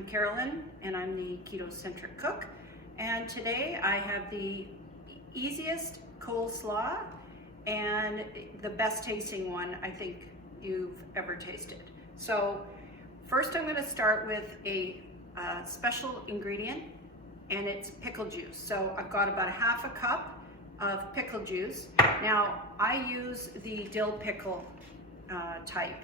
I'm Carolyn, and I'm the keto-centric cook. And today I have the easiest coleslaw and the best tasting one I think you've ever tasted. So first I'm going to start with a special ingredient, and it's pickle juice. So I've got about a half a cup of pickle juice. Now I use the dill pickle type,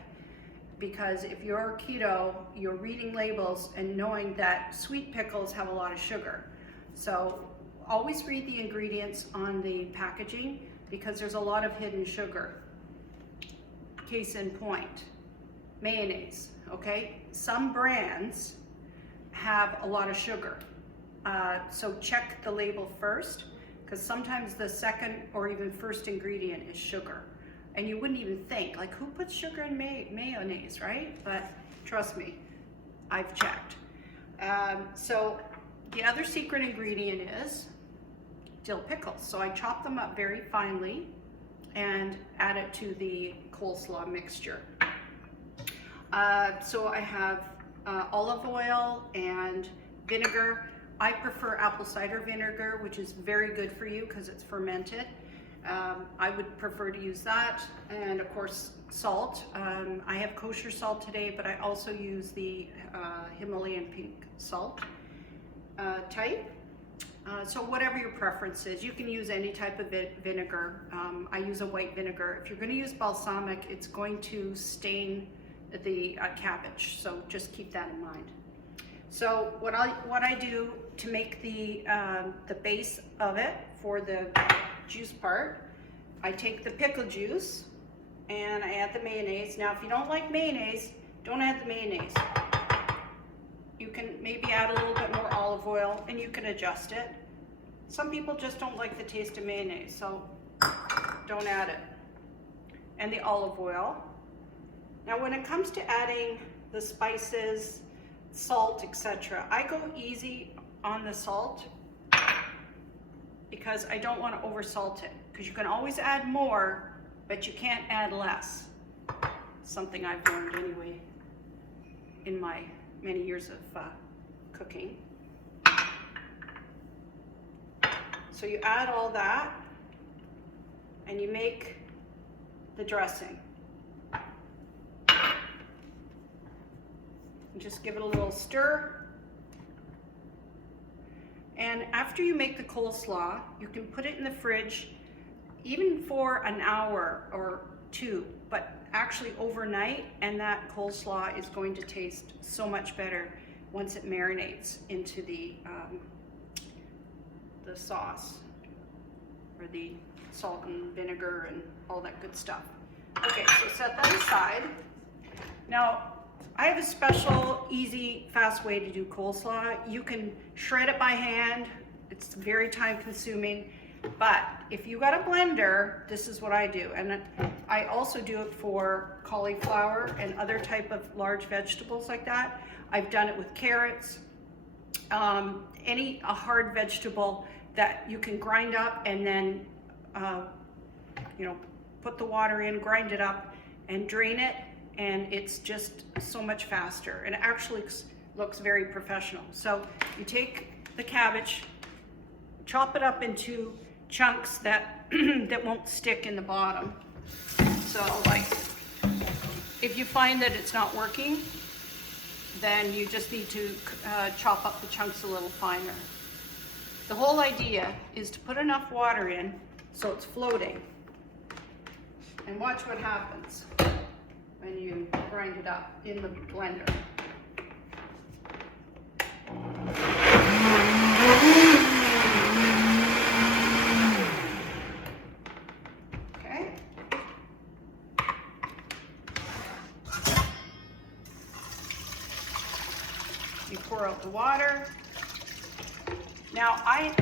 because if you're keto, you're reading labels and knowing that sweet pickles have a lot of sugar. So always read the ingredients on the packaging, because there's a lot of hidden sugar. Case in point, mayonnaise, okay? Some brands have a lot of sugar. So check the label first, because sometimes the second or even first ingredient is sugar. And you wouldn't even think, like, who puts sugar in mayonnaise, right? But trust me, I've checked. So the other secret ingredient is dill pickles. So I chop them up very finely and add it to the coleslaw mixture. So I have olive oil and vinegar. I prefer apple cider vinegar, which is very good for you because it's fermented. I would prefer to use that, and of course salt. I have kosher salt today, but I also use the Himalayan pink salt type. So whatever your preference is, you can use any type of vinegar. I use a white vinegar. If you're going to use balsamic, it's going to stain the cabbage, so just keep that in mind. So what I do to make the base of it for the juice part, I take the pickle juice and I add the mayonnaise. Now if you don't like mayonnaise, don't add the mayonnaise. You can maybe add a little bit more olive oil and you can adjust it. Some people just don't like the taste of mayonnaise, so don't add it. And the olive oil. Now when it comes to adding the spices, salt, etc., I go easy on the salt, because I don't want to oversalt it, because you can always add more, but you can't add less. Something I've learned anyway in my many years of cooking. So you add all that and you make the dressing. And just give it a little stir. And after you make the coleslaw, you can put it in the fridge even for an hour or two, but actually overnight, and that coleslaw is going to taste so much better once it marinates into the sauce, or the salt and vinegar and all that good stuff. Okay, so set that aside. Now, I have a special, easy, fast way to do coleslaw. You can shred it by hand. It's very time consuming, but if you got a blender, this is what I do. And I also do it for cauliflower and other type of large vegetables like that. I've done it with carrots, any hard vegetable that you can grind up and then, put the water in, grind it up and drain it. And it's just so much faster, and it actually looks very professional. So you take the cabbage, chop it up into chunks that that won't stick in the bottom. So like, if you find that it's not working, then you just need to chop up the chunks a little finer. The whole idea is to put enough water in so it's floating, and watch what happens when you grind it up in the blender. Okay. You pour out the water. Now I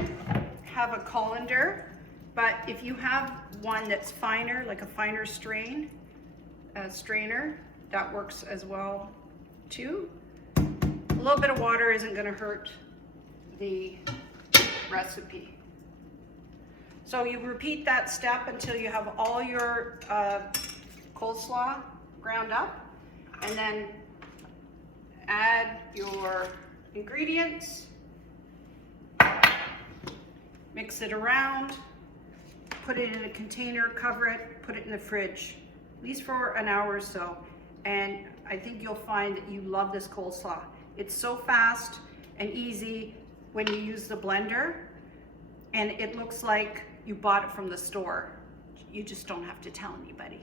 have a colander, but if you have one that's finer, like a finer strainer, that works as well too. A little bit of water isn't going to hurt the recipe. So you repeat that step until you have all your coleslaw ground up, and then add your ingredients, mix it around, put it in a container, cover it, put it in the fridge, at least for an hour or so. And I think you'll find that you love this coleslaw. It's so fast and easy when you use the blender, and it looks like you bought it from the store. You just don't have to tell anybody.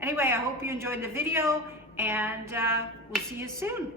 Anyway, I hope you enjoyed the video, and we'll see you soon.